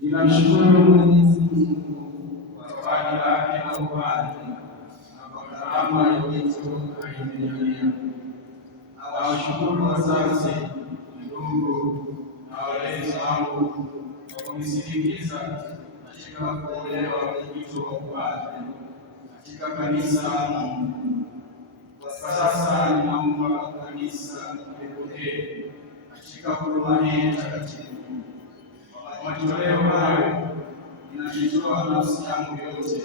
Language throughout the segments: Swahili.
Ninamshukuru Mwenyezi Mungu kwa zawadi yake na uhai na kwa karama ya wito aliyonijalia. Nawashukuru wazazi, ndugu na walezi wangu kwa kunisindikiza katika kuelewa wito wa upadre katika kanisa la Mungu. Kwa sasa ninaomba kanisa lipokee katika huduma hii takatifu. Kwa matoleo hayo ninajitoa nafsi yangu yote,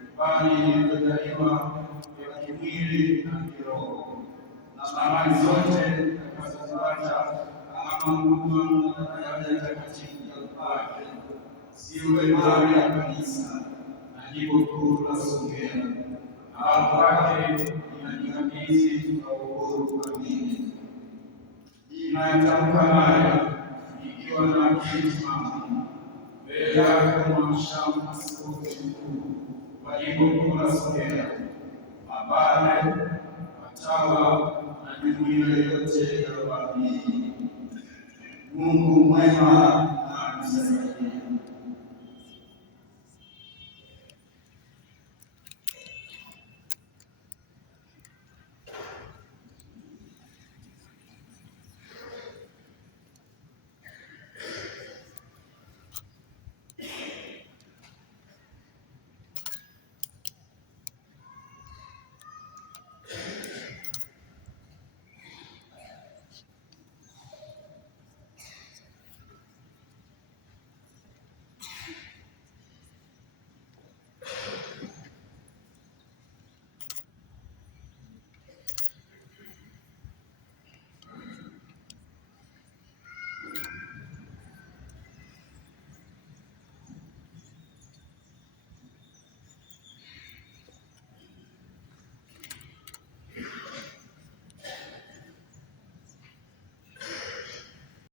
vipaji nilivyojaliwa vya kimwili na kiroho, na amali zote nitakazopata kama huduma na daraja takatifu ya upadre ziwe mali ya kanisa na jimbo kuu la Songea, ambalo kwake ninajikabidhi kwa uhuru kamili. Ninayatamka haya nikiwa na akili timamu mbele yako Mhashamu Askofu Mkuu wa jimbo kuu la Songea, mapadre, watawa na jumuiya yote ya waamini. Mungu mwema na atusaidie.